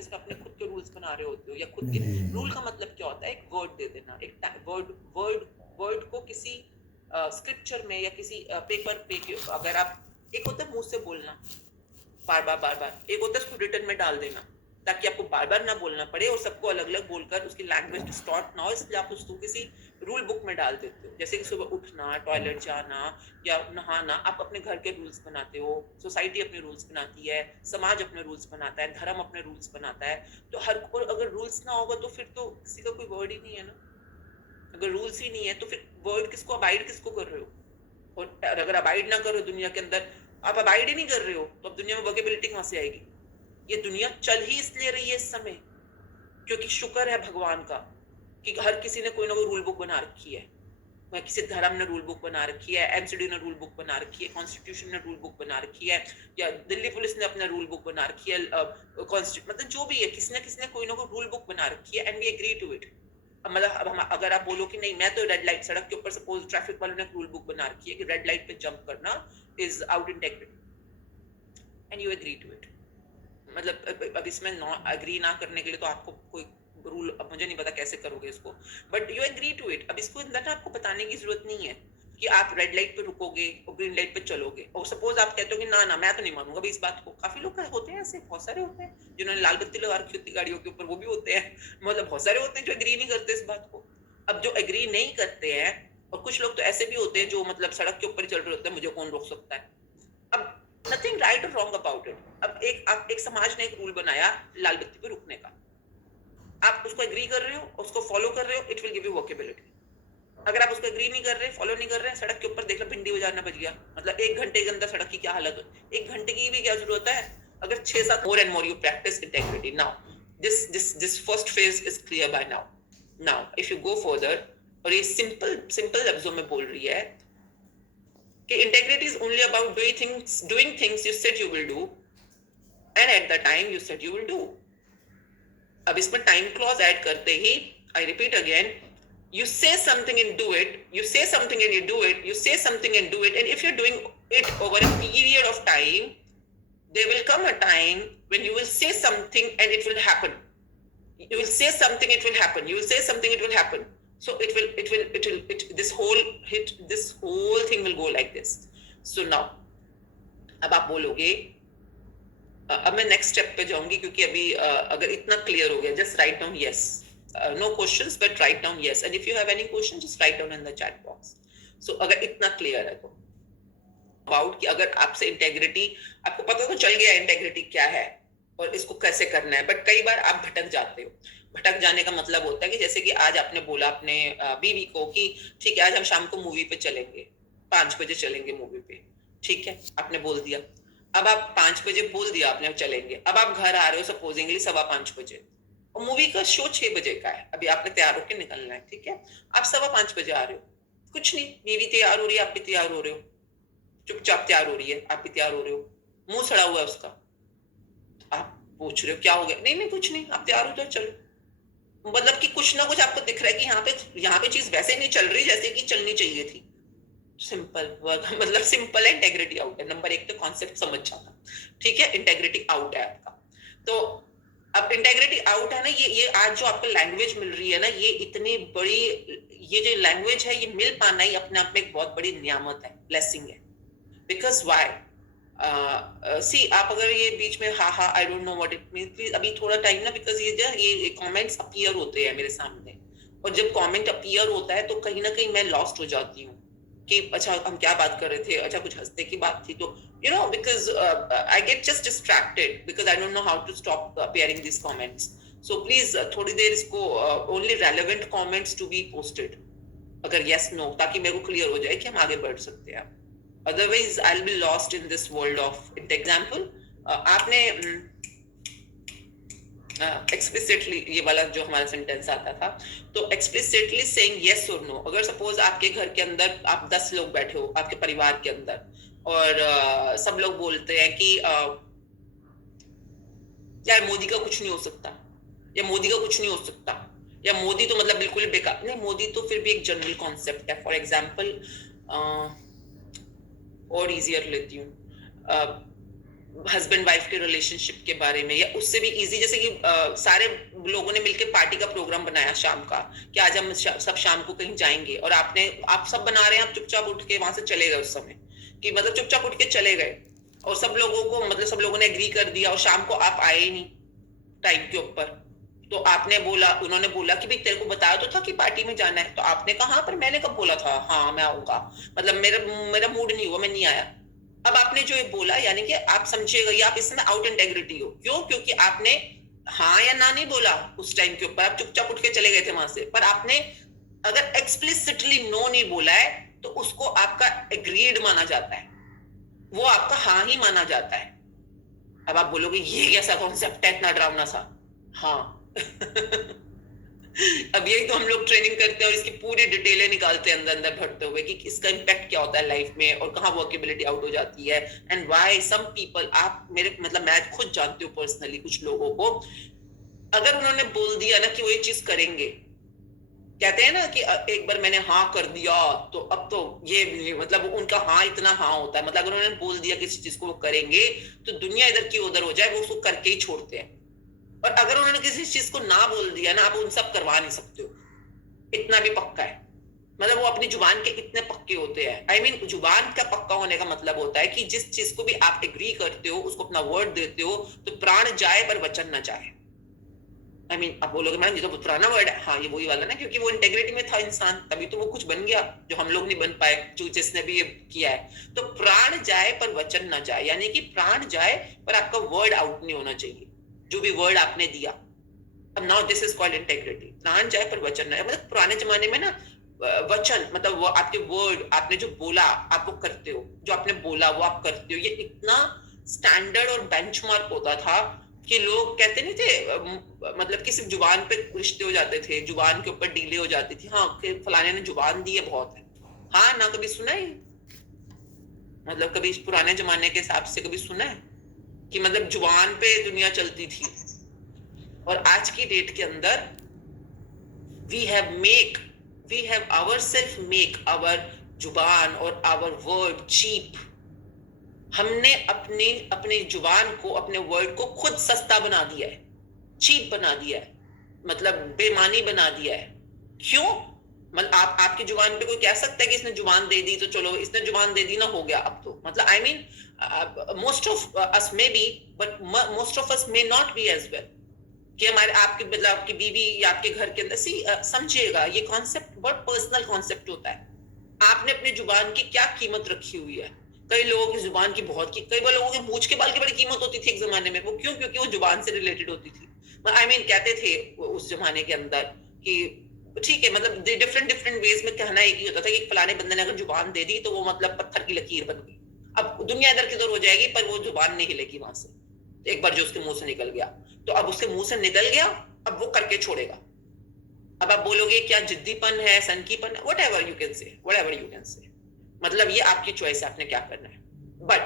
Office में अपने खुद के रूल्स बना रहे होते हो, या खुद के रूल का मतलब क्या होता है, एक वर्ड दे देना, एक वर्ड वर्ड वर्ड को किसी स्क्रिप्चर में या किसी पेपर पे, अगर आप, एक होता है मुंह से बोलना बार बार बार बार, एक होता है उसको रिटर्न में डाल देना ताकि आपको बार बार ना बोलना पड़े और सबको अलग अलग बोलकर उसकी लैंग्वेज डिस्टॉर्ट ना हो, इसलिए आप उसको किसी रूल बुक में डाल देते हो। जैसे कि सुबह उठना, टॉयलेट जाना या नहाना, आप अपने घर के रूल्स बनाते हो, सोसाइटी अपने रूल्स बनाती है, समाज अपने रूल्स बनाता है, धर्म अपने रूल्स बनाता है। तो हर कोई, अगर रूल्स ना होगा तो फिर तो किसी का कोई वर्ड ही नहीं है ना। अगर रूल्स ही नहीं है तो फिर वर्ड किसको, अबाइड किसको कर रहे हो? और अगर अबाइड ना करो दुनिया के अंदर, आप अबाइड ही नहीं कर रहे हो, तो अब दुनिया में वर्केबिलिटी कहां से आएगी? ये दुनिया चल ही इसलिए रही है इस समय क्योंकि शुक्र है भगवान का कि हर किसी ने कोई ना कोई रूल बुक बना रखी है। किसी धर्म ने रूल बुक बना रखी है, एमसीडी ने रूल बुक बना रखी है, कॉन्स्टिट्यूशन ने रूल बुक बना रखी है, या दिल्ली पुलिस ने अपना रूल बुक बना रखी है, मतलब जो भी है, किसी ने कोई ना कोई रूल बुक बना रखी है, and we agree to it. मतलब अब हम, अगर आप बोलो कि नहीं मैं तो रेड लाइट, सड़क के ऊपर सपोज ट्रैफिक वालों ने रूल बुक बना रखी है कि रेड लाइट पे जंप करना is out integrity, and you agree to it. मतलब अब इसमें एग्री ना करने के लिए तो आपको कोई रूल, अब मुझे नहीं पता कैसे करोगे इसको, but you agree to it. अब इसको अंदर ना आपको बताने की जरूरत नहीं है कि आप रेड लाइट पे रुकोगे और ग्रीन लाइट पे चलोगे, और सपोज आप कहते हो कि ना ना मैं तो नहीं मानूंगा इस बात को। काफी लोग होते हैं ऐसे, बहुत सारे होते हैं जिन्होंने लाल बत्ती लगा रखी होती गाड़ियों के ऊपर, वो भी होते हैं। मतलब बहुत सारे होते हैं जो एग्री नहीं करते इस बात को। अब जो एग्री नहीं करते हैं, और कुछ लोग तो ऐसे भी होते हैं जो मतलब सड़क के ऊपर ही चल रहे होते हैं, मुझे कौन रोक सकता है। अब नथिंग राइट और रॉन्ग अबाउट इट। अब एक समाज ने एक रूल बनाया लाल बत्ती पे रुकने का, आप उसको एग्री कर रहे हो, उसको फॉलो कर रहे हो, it will give you workability. अगर आप उसको एग्री नहीं कर रहे, फॉलो नहीं कर रहे, सड़क के ऊपर देख लो भिंडी बजाना बज गया, मतलब 1 घंटे के अंदर सड़क की क्या हालत हो, 1 घंटे की भी क्या जरूरत है? अगर 6-7 more and more you practise integrity. Now this first phase is clear by now. Now if you go further, और ये सिंपल सिंपल लफ्जों में बोल रही है कि integrity is only about doing things you said you will do and at the time you said you will do. अब इसमें time clause add करते ही, I repeat again, you say something and do it, you say something and you do it, you say something and do it, and if you're doing it over a period of time, there will come a time when you will say something and it will happen. You will say something, it will happen. You will say something, it will happen. So this whole thing will go like this. So now, अब आप बोलोगे, अब मैं next step पे जाऊंगी क्योंकि अभी अगर इतना क्लियर हो गया, just write down yes, no questions but write down yes, and if you have any question just write down in the chat box. So अगर इतना क्लियर है तो about कि अगर आपसे इंटेग्रिटी, आपको पता तो चल गया इंटेग्रिटी क्या है और इसको कैसे करना है, बट कई बार आप भटक जाते हो। भटक जाने का मतलब होता है कि जैसे कि आज आपने बोला अपने बीवी को कि ठीक है आज हम शाम को मूवी पे चलेंगे, 5 बजे चलेंगे मूवी पे, ठीक है आपने बोल दिया। अब आप 5 बजे बोल दिया आपने चलेंगे, अब आप घर आ रहे हो सपोजिंगली 5:15 बजे, और मूवी का शो 6 बजे का है, अभी आपने तैयार होकर निकलना है, ठीक है आप 5:15 बजे आ रहे हो, कुछ नहीं, बीवी तैयार हो रही है, आप भी तैयार हो रहे हो, चुपचाप तैयार हो रही है, आप भी तैयार हो रहे हो, मुंह सड़ा हुआ है उसका, आप पूछ रहे हो क्या हो गया, नहीं नहीं कुछ नहीं, आप तैयार हो जाओ चलो। मतलब कि कुछ ना कुछ आपको दिख रहा है कि यहाँ पे चीज वैसे नहीं चल रही जैसे कि चलनी चाहिए थी। सिंपल मतलब सिंपल है, इंटेग्रिटी आउट है। नंबर 1 तो कॉन्सेप्ट समझ जाना, ठीक है, इंटेग्रिटी आउट है आपका। तो अब इंटेग्रिटी आउट है ना, ये आज जो आपको लैंग्वेज मिल रही है ना, ये इतनी बड़ी, ये जो लैंग्वेज है ये मिल पाना ही अपने आप में एक बहुत बड़ी नियामत है, ब्लेसिंग है। बिकॉज वाई सी, आप अगर ये बीच में हा I don't know what it mean, please अभी थोड़ा टाइम ना, बिकॉज ये कमेंट्स अपीयर होते हैं मेरे सामने, और जब कमेंट अपीयर होता है तो कहीं ना कहीं मैं लॉस्ट हो जाती हूँ कि अच्छा हम क्या बात कर रहे थे, अच्छा कुछ हंसने की बात थी, तो you know because I get just distracted because I don't know how to stop appearing these comments. So please थोड़ी देर इसको only relevant comments to be posted, अगर yes no, ताकि मेरे को क्लियर हो जाए कि हम आगे बढ़ सकते हैं। Otherwise I'll be lost in this world of example. आपने एक्सप्लिसिटली ये वाला जो हमारा सेंटेंस आता था, तो एक्सप्लिसिटली सेइंग यस और नो, अगर सपोज आपके घर के अंदर आप 10 लोग बैठे हो आपके परिवार के अंदर, और सब लोग बोलते हैं कि यार मोदी का कुछ नहीं हो सकता, या मोदी का कुछ नहीं हो सकता, या मोदी तो मतलब बिल्कुल बेकार, नहीं मोदी तो फिर भी एक जनरल कॉन्सेप्ट है। फॉर एग्जाम्पल और इजियर लेती हूँ, हस्बैंड वाइफ के रिलेशनशिप के बारे में, या उससे भी इजी, जैसे कि सारे लोगों ने मिलकर पार्टी का प्रोग्राम बनाया शाम का कि आज हम सब शाम को कहीं जाएंगे, और आप सब बना रहे हैं, आप चुपचाप उठ के वहां से चले गए उस समय, कि मतलब चुपचाप उठ के चले गए, और सब लोगों को मतलब सब लोगों ने एग्री कर दिया, और शाम को आप आए ही नहीं टाइम के ऊपर। तो आपने बोला, उन्होंने बोला कि भाई तेरे को बताया तो था कि पार्टी में जाना है, तो आपने कहा हाँ पर मैंने कब बोला था हाँ मैं आऊंगा, मतलब मेरा मेरा मूड नहीं हुआ, मैं नहीं आया। अब आपने जो ये बोला, यानी कि आप समझिएगा ये आप इसमें आउट इंटेग्रिटी हो। क्यों? क्योंकि आपने हाँ या ना नहीं बोला उस टाइम के ऊपर, आप चुपचाप उठ के चले गए थे वहां से, पर आपने अगर एक्सप्लिसिटली नो नहीं बोला है तो उसको आपका एग्रीड माना जाता है, वो आपका हाँ ही माना जाता है। अब आप बोलोगे ये कैसा कॉन्सेप्ट है इतना डरावना सा? हाँ अब यही तो हम लोग ट्रेनिंग करते हैं और इसकी पूरी डिटेलें निकालते हैं अंदर अंदर भरते हुए कि इसका इम्पैक्ट क्या होता है लाइफ में, और कहाँ वर्केबिलिटी आउट हो जाती है, एंड व्हाई सम पीपल, आप मेरे मतलब मैं खुद जानती हूँ पर्सनली कुछ लोगों को, अगर उन्होंने बोल दिया ना कि वो ये चीज करेंगे, कहते हैं ना कि एक बार मैंने हाँ कर दिया तो अब तो ये मतलब उनका हाँ इतना हाँ होता है, मतलब अगर उन्होंने बोल दिया किसी चीज को वो करेंगे तो दुनिया इधर की उधर हो जाए, वो उसको करके ही छोड़ते हैं। और अगर उन्होंने किसी चीज को ना बोल दिया ना, आप उन सब करवा नहीं सकते हो, इतना भी पक्का है। मतलब वो अपनी जुबान के इतने पक्के होते हैं। आई मीन जुबान का पक्का होने का मतलब होता है कि जिस चीज को भी आप एग्री करते हो, उसको अपना वर्ड देते हो, तो प्राण जाए पर वचन न जाए। आई मीन आप बोलोगे मैडम ये तो पुराना वर्ड है, हाँ ये वही वाला ना, क्योंकि वो इंटेग्रिटी में था इंसान, तभी तो वो कुछ बन गया जो हम लोग नहीं बन पाए, जो जिसने भी ये किया है। तो प्राण जाए पर वचन ना जाए, यानी कि प्राण जाए पर आपका वर्ड आउट नहीं होना चाहिए, जो भी वर्ड आपने दिया। अब now this is called integrity. प्राण जाए पर वचन ना जाए, मतलब पुराने जमाने में ना वचन मतलब वो आपके वर्ड, आपने जो बोला आप वो करते हो, जो आपने बोला वो आप करते हो, ये इतना स्टैंडर्ड और बेंचमार्क होता था कि लोग कहते नहीं थे मतलब कि सिर्फ जुबान पे रिश्ते हो जाते थे, जुबान के ऊपर डीले हो जाती थी, हाँ फलाने ने जुबान दी है बहुत है, हाँ ना कभी सुना है? मतलब कभी पुराने जमाने के हिसाब से कभी सुना है कि मतलब जुबान पे दुनिया चलती थी? और आज की डेट के अंदर we have ourselves make our जुबान और our word cheap। हमने अपनी जुबान को, अपने वर्ड को खुद सस्ता बना दिया है, चीप बना दिया है, मतलब बेमानी बना दिया है। क्यों? मतलब आपकी जुबान पे कोई कह सकता है कि इसने जुबान दे दी तो चलो इसने जुबान दे दी ना, हो गया अब तो, मतलब I mean most of us may be, but most of us may not be as well, कि हमारे आपकी मतलब आपकी बीवी या आपके घर के अंदर समझिएगा ये कॉन्सेप्ट बहुत पर्सनल कॉन्सेप्ट होता है। आपने अपनी जुबान की क्या कीमत रखी हुई है? कई लोगों की जुबान की बहुत की, कई बार लोगों के मूछ के बाल की बड़ी कीमत होती थी एक जमाने में। वो क्यों? क्योंकि वो जुबान से रिलेटेड होती थी। आई मीन कहते थे उस जमाने के अंदर कि ठीक है, मतलब डिफरेंट वेज में कहना एक ही होता था कि फलाने बंदे ने अगर जुबान दे दी तो वो मतलब पत्थर की लकीर बन गई। अब दुनिया इधर की उधर हो जाएगी पर वो जुबान नहीं हिलेगी वहां से, एक बार जो उसके मुंह से निकल गया तो अब उसके मुंह से निकल गया, अब वो करके छोड़ेगा। अब आप बोलोगे क्या जिद्दीपन है, सनकीपन है, what ever you can say, मतलब ये आपकी चॉइस है, आपने क्या करना है। But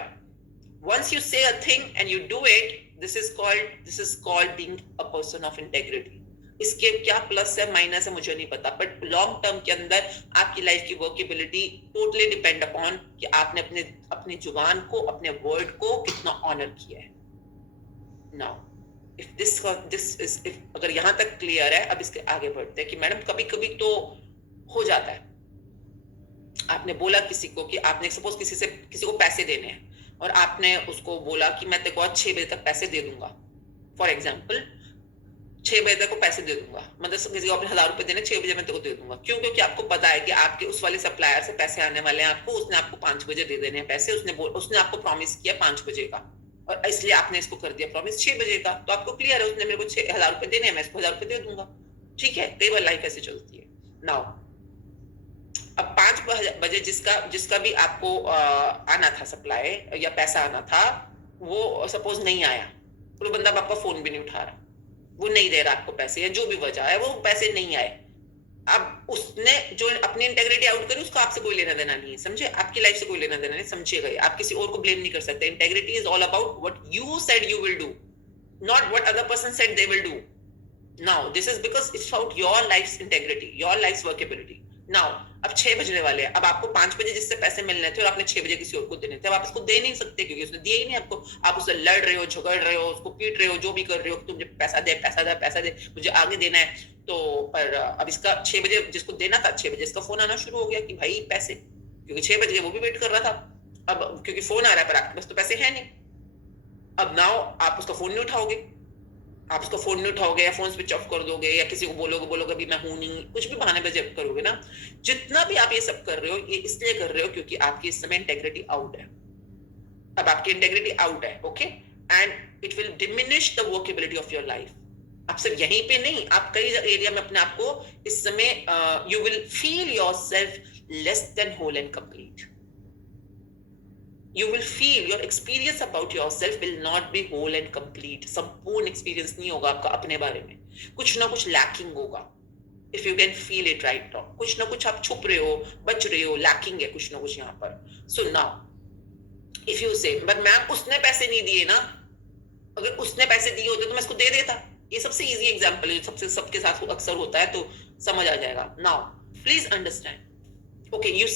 once you say a thing and you do it, this is called being a person of integrity। इसके क्या प्लस है माइनस है मुझे नहीं पता, बट लॉन्ग टर्म के अंदर आपकी लाइफ की वर्केबिलिटी टोटली डिपेंड अपॉन कि आपने अपनी जुबान को, अपने वर्ड को कितना ऑनर किया है। नाउ इफ अगर यहां तक क्लियर है, अब इसके आगे बढ़ते हैं कि मैडम कभी कभी तो हो जाता है, आपने बोला किसी को कि आपने सपोज किसी को पैसे देने हैं और आपने उसको बोला कि मैं तेरे को आज 6 बजे तक पैसे दे दूंगा, फॉर एग्जाम्पल 6 बजे तक को पैसे दे दूंगा, मतलब किसी को अपने 1000 रुपए देने, 6 बजे मैं तेरे को दे दूंगा। क्यों? क्योंकि आपको पता है कि आपके उस वाले सप्लायर से पैसे आने वाले हैं आपको, उसने आपको 5 बजे दे देने हैं पैसे, उसने आपको प्रॉमिस किया 5 बजे का, और इसलिए आपने इसको कर दिया प्रॉमिस 6 बजे का। तो आपको क्लियर है उसने मेरे को 6000 रुपए देने हैं, मैं इसको 1000 रुपए दे दूंगा। ठीक है, कई बार लाइफ ऐसे चलती है। नाउ अब 5 बजे जिसका भी आपको आना था सप्लाई या पैसा आना था, वो सपोज नहीं आया, तो बंदा आपका फोन भी नहीं उठा रहा, वो नहीं दे रहा आपको पैसे, या जो भी वजह है वो पैसे नहीं आए। अब उसने जो अपनी इंटेग्रिटी आउट करी, उसको आपसे कोई लेना देना नहीं है, समझे? आपकी लाइफ से कोई लेना देना नहीं, समझिएगा। आप किसी और को ब्लेम नहीं कर सकते। Integrity is all about what you said you will do, not what other person said they will do. Now this is because it's about your life's integrity, your life's workability. Now अब 6 बजने वाले हैं, अब आपको 5 बजे जिससे पैसे मिलने थे और आपने 6 बजे किसी और को देने थे, अब आप इसको दे नहीं सकते क्योंकि उसने दिए ही नहीं आपको। आप उससे लड़ रहे हो, झगड़ रहे हो, उसको पीट रहे हो, जो भी कर रहे हो, तुम मुझे पैसा दे, पैसा दे, पैसा दे, मुझे आगे देना है। तो पर अब इसका 6 बजे जिसको देना था, 6 बजे इसका फोन आना शुरू हो गया कि भाई पैसे, क्योंकि 6 बजे वो भी वेट कर रहा था। अब क्योंकि फोन आ रहा है पर आपके पास तो पैसे है नहीं, अब नाउ आप उसका फोन नहीं उठाओगे, आप उसका फोन नहीं उठाओगे या फोन स्विच ऑफ कर दोगे या किसी को बोलोगे अभी मैं हूं नहीं, कुछ भी बहाने पे करोगे ना। जितना भी आप ये सब कर रहे हो, ये इसलिए कर रहे हो क्योंकि आपकी इस समय इंटेग्रिटी आउट है। अब आपकी इंटेग्रिटी आउट है, okay, and it will diminish the workability of your life. आप सिर्फ यहीं पे नहीं, आप कई एरिया में अपने आप को इस समय you will feel yourself less than whole and complete. You will feel your experience about yourself will not be whole and complete. संपूर्ण experience नहीं होगा आपका अपने बारे में, कुछ ना कुछ lacking होगा। If you can feel it right now, कुछ ना कुछ आप छुप रहे हो, बच रहे हो, lacking है कुछ ना कुछ यहाँ पर। So now, if you say, but ma'am उसने पैसे नहीं दिए ना, अगर उसने पैसे दिए होते तो मैं इसको दे देता। ये सबसे easy example है, सबसे सबके साथ अक्सर होता है, तो समझ आ जाएगा। Now, please understand. Okay, you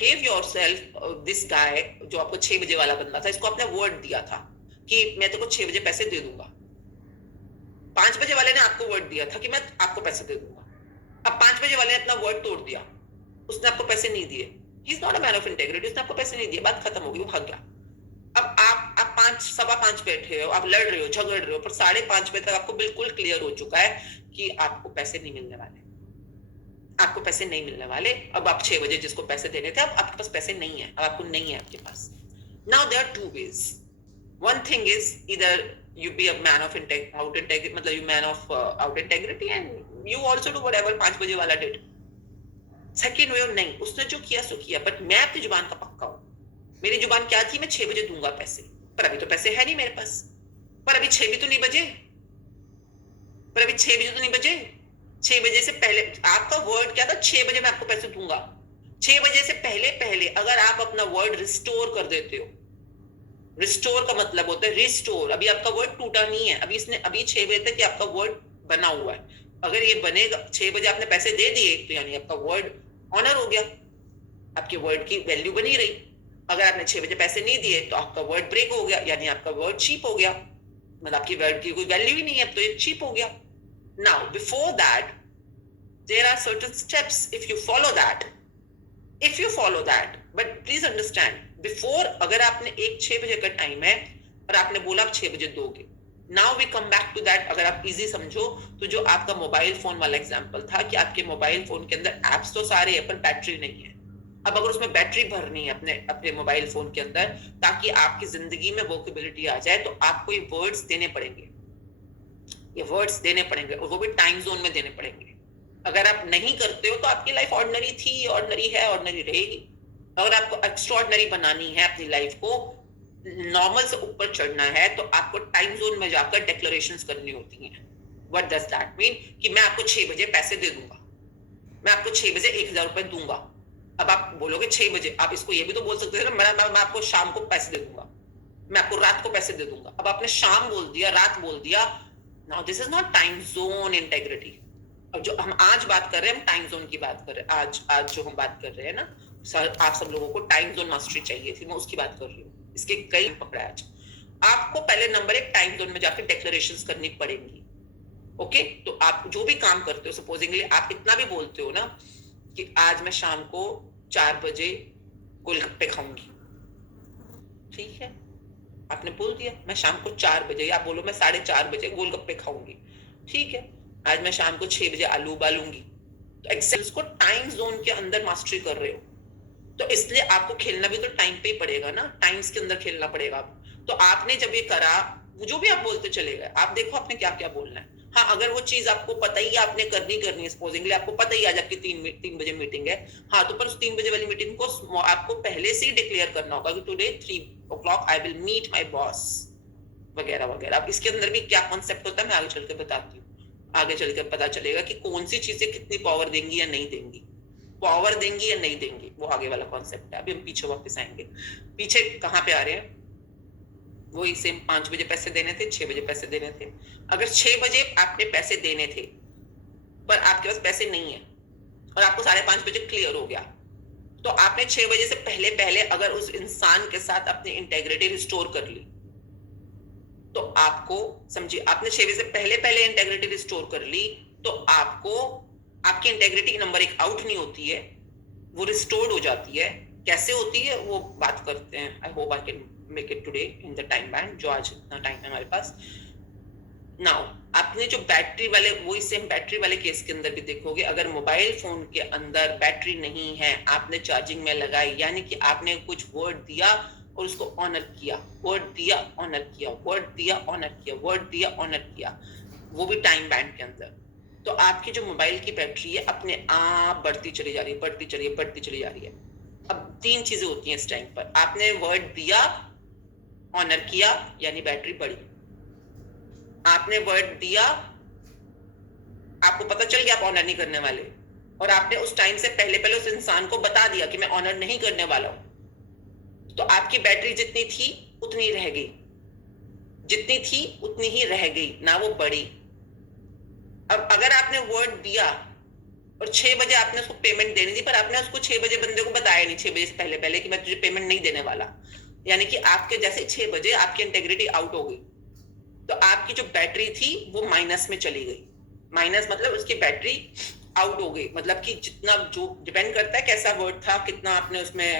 gave yourself this guy, जो आपको 6 बजे वाला बंदा था, इसको आपने वर्ड दिया था कि मैं तेरे को 6 बजे पैसे दे दूंगा। 5 बजे वाले ने आपको वर्ड दिया था कि मैं आपको पैसे दे दूंगा। अब 5 बजे वाले ने अपना वर्ड तोड़ दिया, उसने आपको पैसे नहीं दिए। He is not a man of integrity, उसने आपको पैसे नहीं दिए, बात खत्म हो गई, वो भाग गया। अब आप 5 सवा 5 बैठे हो, आप लड़ रहे हो, झगड़ रहे हो, पर 5:30 बजे तक आपको बिल्कुल क्लियर हो चुका है कि आपको पैसे नहीं मिलने वाले, आपको पैसे नहीं मिलने वाले। अब आप 6 बजे जिसको पैसे देने थे, अब आपके पास पैसे नहीं है, अब आपको नहीं है आपके पास। Now there are 2 ways. One thing is either you be a man of integrity, मतलब you man of out integrity and you also do whatever 5 बजे वाला did. Second way, नहीं, उसने जो किया सो किया, बट मैं आपकी जुबान का पक्का हूँ। मेरी जुबान क्या थी, मैं 6 बजे दूंगा पैसे, पर अभी तो पैसे है नहीं मेरे पास, पर अभी 6 भी तो नहीं बजे, पर अभी 6 बजे तो नहीं बजे। 6 बजे से पहले आपका वर्ड क्या था, 6 बजे मैं आपको पैसे दूंगा। 6 बजे से पहले अगर आप अपना वर्ड रिस्टोर कर देते हो, रिस्टोर का मतलब होता है रिस्टोर, अभी आपका वर्ड टूटा नहीं है, अभी 6 बजे तक आपका वर्ड बना हुआ है। अगर ये बनेगा, 6 बजे आपने पैसे दे दिए तो यानी आपका वर्ड ऑनर हो गया, आपके वर्ड की वैल्यू बनी रही। अगर आपने 6 बजे पैसे नहीं दिए तो आपका वर्ड ब्रेक हो गया, यानी आपका वर्ड चीप हो गया, मतलब आपकी वर्ड की कोई वैल्यू ही नहीं है, तो ये चीप हो गया। Now, before that, there are certain steps. If you follow that, but please understand, before, अगर आपने 6 बजे का टाइम है और आपने बोला आप 6 बजे दोगे, now we come back to that. अगर आप easy समझो तो जो आपका मोबाइल फोन वाला एग्जांपल था कि आपके मोबाइल फोन के अंदर एप्स तो सारे है पर बैटरी नहीं है। अब अगर उसमें बैटरी भरनी है अपने मोबाइल फोन के अंदर ताकि आपकी जिंदगी में वोकेबिलिटी आ जाए, तो आपको ये वर्ड्स देने पड़ेंगे, ये वर्ड्स देने पड़ेंगे, और वो भी टाइम जोन में देने पड़ेंगे। अगर आप नहीं करते हो तो आपकी लाइफ ऑर्डिनरी थी, ऑर्डिनरी है, ऑर्डिनरी रहेगी। अगर आपको एक्स्ट्राऑर्डिनरी बनानी है, अपनी लाइफ को नॉर्मल से ऊपर चढ़ना है, तो आपको टाइम जोन में जाकर डिक्लेरेशंस करनी होती हैं। What does that mean? कि मैं आपको 6 बजे पैसे दे दूंगा, मैं आपको 6 बजे 1000 रुपए दूंगा। अब आप बोलोगे 6 बजे, आप इसको ये भी तो बोल सकते थे ना, मैं आपको शाम को पैसे दे दूंगा, मैं आपको रात को पैसे दे दूंगा। अब आपने शाम बोल दिया, रात बोल दिया। Now this is not time zone integrity. अब जो हम आज बात कर रहे हैं, हम टाइम जोन की बात कर रहे हैं। आज जो हम बात कर रहे हैं ना, आप सब लोगों को टाइम जोन मास्टरी चाहिए थी, मैं उसकी बात कर रही हूँ। इसके कई पकड़ा आज। आपको पहले नंबर 1 टाइम जोन में जाकर डिक्लेरेशंस करनी पड़ेंगी। ओके, तो आप जो भी काम करते हो, सपोजिंगली आप इतना भी बोलते हो ना कि आज मैं शाम को 4 बजे गोलगप्पे खाऊंगी, ठीक है, आपने बोल दिया मैं शाम को 4 बजे, या आप बोलो मैं 4:30 बजे गोलगप्पे खाऊंगी, ठीक है, आज मैं शाम को 6 बजे आलू उबालूंगी। तो एक्सेल्स को टाइम जोन के अंदर मास्टरी कर रहे हो, तो इसलिए आपको खेलना भी तो टाइम पे ही पड़ेगा ना, टाइम्स के अंदर खेलना पड़ेगा। तो आपने जब ये करा, जो भी आप बोलते चले गए, आप देखो आपने क्या क्या बोलना है। हाँ, अगर वो चीज आपको पता ही आपने करनी है, सपोजिंगली आपको पता ही आज आपकी 3 बजे मीटिंग है, हाँ, तो पर उस 3 बजे वाली मीटिंग को आपको पहले से ही डिक्लेयर करना होगा कि today 3 o'clock I will meet my boss, वगैरह वगैरह। अब इसके अंदर भी क्या कॉन्सेप्ट होता है मैं आगे चलकर बताती हूँ, आगे चलकर पता चलेगा कि कौन सी चीजें कितनी पावर देंगी या नहीं देंगी, पावर देंगी या नहीं देंगी, वो आगे वाला कॉन्सेप्ट है। अभी हम पीछे वापस आएंगे। पीछे कहाँ पे आ रहे हैं? वही सेम 5 बजे पैसे देने थे, 6 बजे पैसे देने थे। अगर 6 बजे आपने पैसे देने थे पर आपके पास पैसे नहीं है, और आपको 5:30 बजे क्लियर हो गया, तो आपने 6 बजे से पहले पहले अगर उस इंसान के साथ अपनी इंटेग्रिटी रिस्टोर कर ली, तो आपको समझिए, आपने 6 बजे से पहले पहले इंटेग्रिटी रिस्टोर कर ली, तो आपको आपकी इंटेग्रिटी नंबर 1 आउट नहीं होती है, वो रिस्टोर्ड हो जाती है। कैसे होती है वो बात करते हैं, I hope I can make it today in the time band, जो आज इतना टाइम है हमारे पास। नाउ आपने जो बैटरी वाले, वही सेम बैटरी वाले केस के अंदर भी देखोगे, अगर मोबाइल फोन के अंदर बैटरी नहीं है, आपने चार्जिंग में लगाई, यानी कि आपने कुछ वर्ड दिया और उसको ऑनर किया, वर्ड दिया ऑनर किया, वर्ड दिया ऑनर किया, वर्ड दिया ऑनर किया, वो भी टाइम बैंड के अंदर, तो आपकी जो मोबाइल की बैटरी है अपने आप बढ़ती चली जा रही है, बढ़ती चली है, बढ़ती चली जा रही है। अब 3 चीजें होती हैं इस टाइम पर, आपने वर्ड दिया, ऑनर किया, यानी बैटरी बढ़ी। आपने वर्ड दिया, आपको पता चल गया आप ऑनर नहीं करने वाले, और आपने उस टाइम से पहले पहले उस इंसान को बता दिया कि मैं ऑनर नहीं करने वाला हूं, तो आपकी बैटरी जितनी थी उतनी रह गई, जितनी थी उतनी ही रह गई, ना वो बढ़ी। अब अगर आपने वर्ड दिया और 6 बजे आपने उसको पेमेंट देनी थी, पर आपने उसको 6 बजे बंदे को बताया नहीं 6 बजे से पहले पहले कि मैं तुझे पेमेंट नहीं देने वाला, यानी कि आपके जैसे 6 बजे आपकी इंटेग्रिटी आउट हो गई, तो आपकी जो बैटरी थी वो माइनस में चली गई। माइनस मतलब उसकी बैटरी आउट हो गई, मतलब कि जितना, जो डिपेंड करता है कैसा वर्ड था, कितना आपने उसमें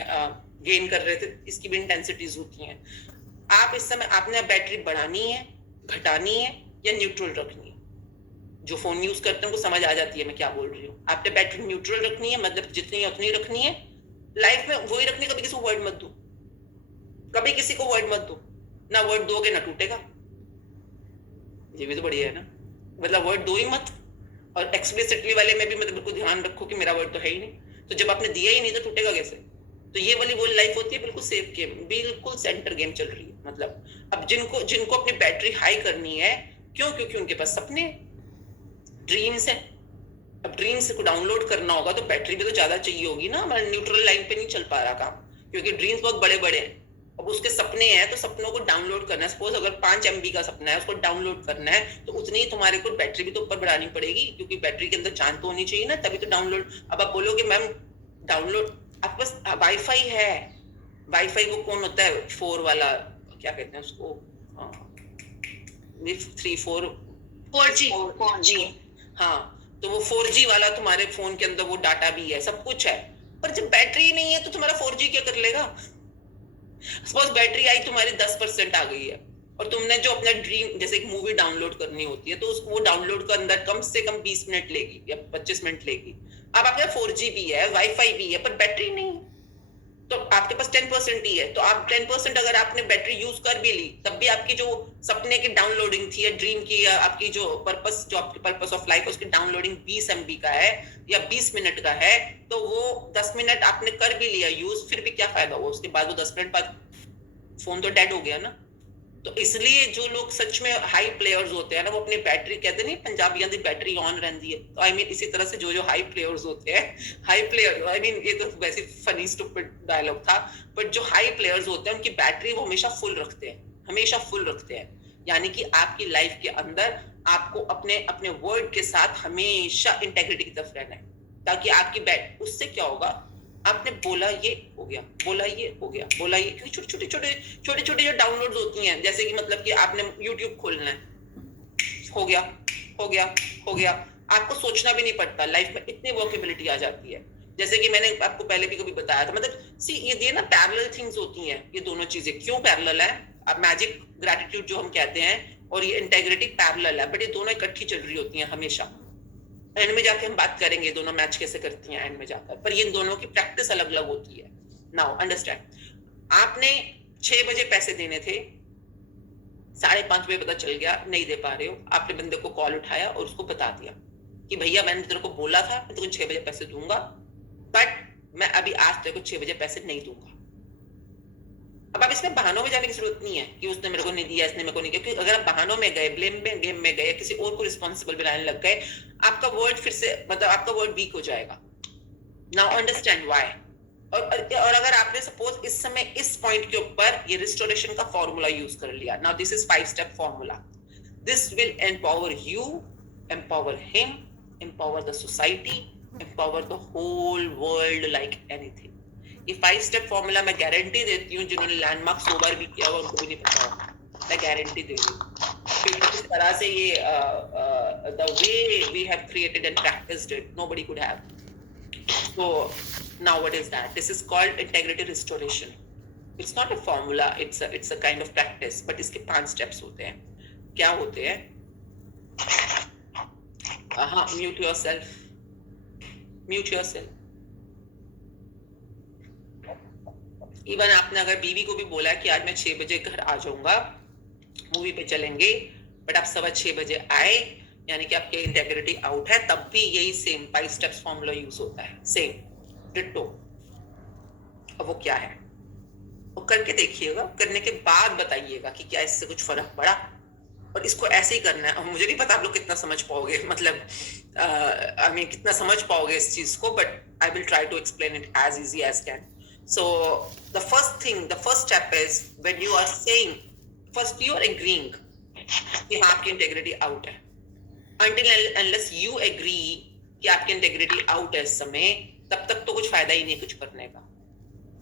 गेन कर रहे थे, इसकी भी इंटेंसिटीज होती हैं। आप इस समय आपने बैटरी बढ़ानी है, घटानी है, या न्यूट्रल रखनी है। जो फोन यूज करते हैं उनको समझ आ जाती है मैं क्या बोल रही हूँ। आपने बैटरी न्यूट्रल रखनी है, मतलब जितनी है उतनी रखनी है, लाइफ में वही रखनी, कभी किसी को वर्ड मत दो, कभी किसी को वर्ड मत दो, ना वर्ड दोगे ना टूटेगा, ये भी तो बढ़िया है ना, मतलब वर्ड दो ही मत, और एक्सप्लिसिटली वाले में भी मतलब बिल्कुल ध्यान रखो कि मेरा वर्ड तो है ही नहीं, तो जब आपने दिया ही नहीं तो टूटेगा कैसे। तो ये वाली वो लाइफ होती है बिल्कुल सेफ गेम, बिल्कुल सेंटर गेम चल रही है। मतलब अब जिनको जिनको अपनी बैटरी हाई करनी है, क्यों, क्योंकि उनके पास सपने, ड्रीम्स है। अब ड्रीम्स को डाउनलोड करना होगा तो बैटरी भी तो ज्यादा चाहिए होगी ना, हमारा न्यूट्रल लाइन पे नहीं चल पा रहा काम, क्योंकि ड्रीम्स बहुत बड़े बड़े हैं। अब उसके सपने हैं तो सपनों को डाउनलोड करना है, सपोज अगर 5 MB का सपना है, उसको डाउनलोड करना है, तो उतनी ही तुम्हारे को बैटरी भी तो ऊपर बढ़ानी पड़ेगी, क्योंकि बैटरी के अंदर जान तो होनी चाहिए ना, तभी तो डाउनलोड। अब आप बोलोगे मैम डाउनलोड, आपके पास वाईफाई है, वाईफाई वो कौन होता है 4 वाला, क्या कहते हैं उसको, 3-4 4G, हाँ, तो वो 4G वाला तुम्हारे फोन के अंदर वो डाटा भी है, सब कुछ है, पर जब बैटरी नहीं है तो तुम्हारा 4G क्या कर लेगा। सपोज बैटरी आई तुम्हारी 10% आ गई है, और तुमने जो अपना ड्रीम, जैसे एक मूवी डाउनलोड करनी होती है, तो उसको वो डाउनलोड के अंदर कम से कम 20 मिनट लेगी या 25 मिनट लेगी। अब आपके 4G भी है, वाईफाई भी है, पर बैटरी नहीं, तो आपके पास 10% ही है, तो आप 10% अगर आपने बैटरी यूज कर भी ली, तब भी आपकी जो सपने की डाउनलोडिंग थी या ड्रीम की, या आपकी जो पर्पस, जो आपके पर्पस ऑफ लाइफ, उसकी डाउनलोडिंग 20 MB का है या 20 मिनट का है, तो वो 10 मिनट आपने कर भी लिया यूज, फिर भी क्या फायदा हुआ, उसके बाद वो 10 मिनट बाद फोन तो डेड हो गया ना। तो इसलिए जो लोग सच में हाई प्लेयर्स होते हैं ना, वो अपनी बैटरी, कहते नहीं पंजाबियों की बैटरी ऑन रहती है, तो आई मीन इसी तरह से जो जो हाई प्लेयर्स होते हैं, हाई प्लेयर, आई मीन ये तो वैसे फनी स्टूपिड डायलॉग था, बट जो हाई प्लेयर्स होते हैं उनकी बैटरी वो हमेशा फुल रखते हैं, हमेशा फुल रखते हैं। यानी कि आपकी लाइफ के अंदर आपको अपने अपने वर्ड के साथ हमेशा इंटेग्रिटी की तरफ रहना है, ताकि आपकी बैट, उससे क्या होगा, आपने बोला ये हो गया, बोला ये हो गया, बोला ये, क्योंकि छोटे छोटे जो डाउनलोड्स होती हैं, जैसे कि मतलब कि आपने यूट्यूब खोलना है, हो गया, हो गया, हो गया, आपको सोचना भी नहीं पड़ता, लाइफ में इतनी वर्केबिलिटी आ जाती है। जैसे कि मैंने आपको पहले भी कभी बताया था, मतलब सी ये ना पैरेलल थिंग्स होती हैं, ये दोनों चीजें क्यों पैरेलल है, अब मैजिक ग्रेटिट्यूड जो हम कहते हैं और ये इंटेग्रिटी पैरेलल है, बट ये दोनों इकट्ठी चल रही होती हैं हमेशा। एंड में जाके हम बात करेंगे दोनों मैच कैसे करती हैं एंड में जाकर, पर ये दोनों की प्रैक्टिस अलग अलग होती है। नाउ अंडरस्टैंड, आपने 6 बजे पैसे देने थे, 5:30 बजे पता चल गया नहीं दे पा रहे हो, आपने बंदे को कॉल उठाया और उसको बता दिया कि भैया मैंने तेरे को बोला था मैं तेरे को 6 बजे पैसे दूंगा, बट मैं अभी आज तेरे को 6 बजे पैसे नहीं दूंगा। अब आप इसमें बहानों में जाने की जरूरत नहीं है कि उसने मेरे को नहीं दिया, इसने मेरे को नहीं दिया, क्योंकि अगर आप बहानों में गए, ब्लेम में गेम में गए, किसी और को रिस्पॉन्सिबल बनाने लग गए, आपका वर्ड फिर से, मतलब आपका वर्ड वीक हो जाएगा। Now understand why. और अगर आपने सपोज इस समय इस पॉइंट के ऊपर ये रिस्टोरेशन का फॉर्मूला यूज कर लिया, now this is 5 step formula, this will empower you, empower him, empower the society, empower the whole world like anything. ये 5 स्टेप फॉर्मूला मैं गारंटी देती हूँ, जिन्होंने लैंडमार्क 100 बार भी किया हुआ उनको भी नहीं पता होगा, मैं गारंटी दे रही हूँ, क्योंकि जिस तरह से ये the way we have created and practiced it, nobody could have. So now what is that? This is called integrity restoration. It's not a formula, it's a kind of practice, but इसके 5 steps होते हैं. क्या होते हैं? Mute yourself. Mute yourself. Even आपने अगर बीवी को भी बोला कि आज मैं 6 बजे घर आ जाऊंगा, मूवी पे चलेंगे, बट आप 6:15 बजे आए, यानी कि आपकी इंटेग्रिटी आउट है, तब भी यही सेम 5 स्टेप्स फॉर्मूला यूज होता है, सेम डिट्टो. अब वो क्या है, वो करके देखिएगा, करने के बाद बताइएगा कि क्या इससे कुछ फर्क पड़ा. और इसको ऐसे ही करना है. मुझे नहीं पता आप लोग कितना समझ पाओगे, मतलब आई मीन कितना समझ पाओगे इस चीज को, but I will try to explain it as easy as can. So the first step is when you are saying, first you are agreeing कि हाँ आपकी इंटेग्रिटी आउट है. Until unless you agree कि आपकी इंटेग्रिटी आउट है इस समय, तब तक तो कुछ फायदा ही नहीं कुछ करने का.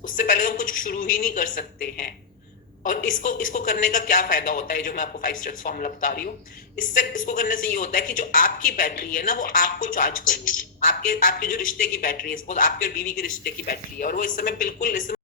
उससे पहले हम कुछ शुरू ही नहीं कर सकते हैं. और इसको करने का क्या फायदा होता है, जो मैं आपको 5 स्टेप्स फॉर्मूला बता रही हूँ, इसको करने से ये होता है कि जो आपकी बैटरी है ना, वो आपको चार्ज करनी है. आपके जो रिश्ते की बैटरी है, सपोज आपके और बीवी के रिश्ते की बैटरी है, और वो इस समय बिल्कुल